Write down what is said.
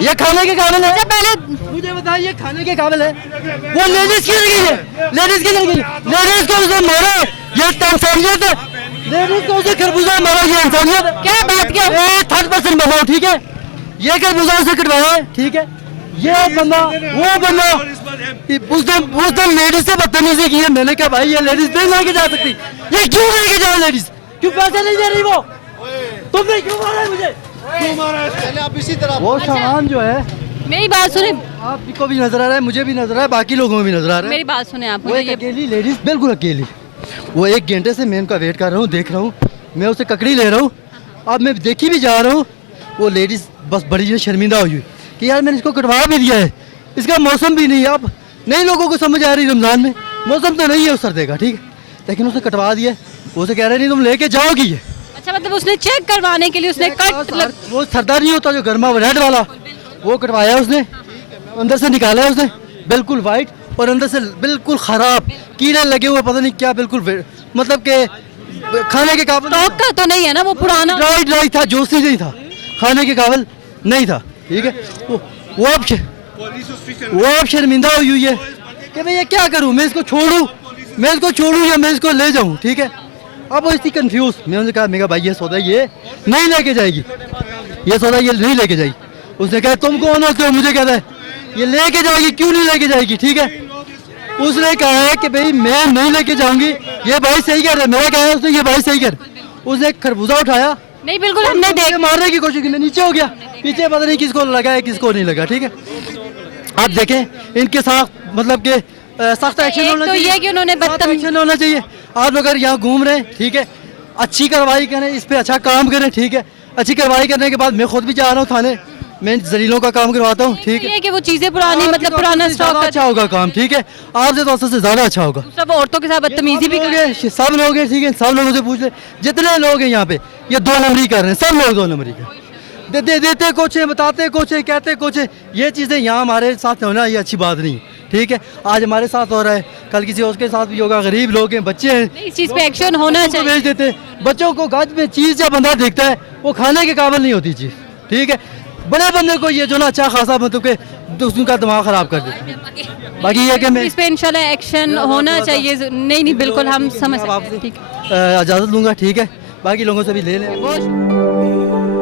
ये खाने के काबिल है? पहले मुझे बताइए खाने के काबिल है? वो लेडीज की लगी है, लेडीज की लगी, लेडीज को उसे मारा, ये इंसानियत है। लेडीज को उसे खरबूजा मारा, ये इंसानियत है। क्या बात किया? 30% बनाओ, ठीक है? ये खरबूजा उसे कटवाया है, ठीक है? ये बंदा वो बंदा उसने लेडीज से बदतमीजी की है। मैंने कहा भाई ये लेडीज नहीं लेके जा सकती, ये क्यों लेके जाए लेडीज? क्यों पैसे नहीं दे रही वो? तुमने क्यों मारा है मुझे? पहले आप इसी तरह वो सामान जो है मेरी बात सुने, आपको भी नजर आ रहा है, मुझे भी नजर आ रहा है, बाकी लोगों को भी नजर आ रहा है। मेरी बात सुने आप वो मुझे एक ये अकेली लेडीज, बिल्कुल अकेली, वो 1 घंटे से मैं उनका वेट कर रहा हूँ, देख रहा हूँ, मैं उसे ककड़ी ले रहा हूँ। अब मैं देखी भी जा रहा हूँ, वो लेडीज बस बड़ी शर्मिंदा हुई कि यार मैंने इसको कटवा भी दिया है, इसका मौसम भी नहीं है। अब नई लोगों को समझ आ रही रमजान में मौसम तो नहीं है उस सर्दी का, ठीक है, लेकिन उसे कटवा दिया। वो उसे कह रहे नहीं तुम लेके जाओगी ये। अच्छा, मतलब उसने चेक करवाने के लिए उसने कट वो सरदार नहीं होता जो गर्मा रेड वाला, वो कटवाया उसने, अंदर से निकाला उसने बिल्कुल वाइट और अंदर से बिल्कुल खराब, कीड़े लगे हुए, पता नहीं क्या, बिल्कुल मतलब के खाने के काबिल स्टॉक का तो नहीं है ना, वो पुराना राइट था, जोशी नहीं था, खाने के काबिल नहीं था, ठीक है? वो अब शर्मिंदा हुई है कि मैं ये क्या करूं, मैं इसको छोड़ूं या मैं इसको ले जाऊं, ठीक है? अब वो इतनी कंफ्यूज, मैं उनसे कहा, मैं भाई ये सौदा ये नहीं लेके जाएगी, ये सौदा ये नहीं लेके जाएगी। उसने कहा तुम कौन होते हो मुझे कहता है ये लेके जाएगी, क्यों नहीं लेके जाएगी, ठीक है? उसने कहा है कि भाई मैं नहीं लेके जाऊंगी, ये भाई सही कह रहा है, मेरा कहा है उसने, ये भाई सही कर। उसने एक खरबूजा उठाया, नहीं, बिल्कुल हमने देख मारने की कोशिश की, नीचे हो गया, पीछे पता नहीं किसको लगा है किसको नहीं लगा, ठीक है? आप देखें इनके साथ मतलब के सख्त एक्शन होना तो चाहिए, ये कि उन्होंने एक्शन होना चाहिए। आप अगर यहाँ घूम रहे हैं, ठीक है, अच्छी कार्रवाई करें, इस पे अच्छा काम करें, ठीक है? अच्छी कार्रवाई करने के बाद मैं खुद भी जा रहा हूँ थाने, मैं जलीलों का काम करवाता हूँ, ठीक है? ये कि वो चीजें पुरानी, मतलब पुराना स्टॉक अच्छा होगा काम, ठीक है? आपसे तो से ज्यादा अच्छा होगा। सब औरतों के साथ बदतमीजी भी कर सब लोग हैं, ठीक है? सब लोगों से पूछ ले, जितने लोग हैं यहाँ पे ये 2 नंबरी कर रहे हैं, सब लोग 2 नंबरी कर देते कुछ है, बताते कुछ है, कहते कुछ है। ये चीज़ें यहाँ हमारे साथ होना ये अच्छी बात नहीं है, ठीक है? आज हमारे साथ हो रहा है, कल किसी और के साथ भी होगा। गरीब लोग हैं, बच्चे हैं, इस चीज पे एक्शन होना चाहिए। भेज देते बच्चों को, गज में चीज़ जब बंदा देखता है वो खाने के काबिल नहीं होती चीज़, ठीक है? बड़े बंदे को ये जो ना अच्छा खासा मतलब के उनका दिमाग खराब कर देते हैं। बाकी ये कि मैं इस पे इंशाल्लाह एक्शन होना चाहिए। नहीं बिल्कुल हम समझ सकते हैं, ठीक है? इजाज़त लूँगा, ठीक है? बाकी लोगों से भी ले लें।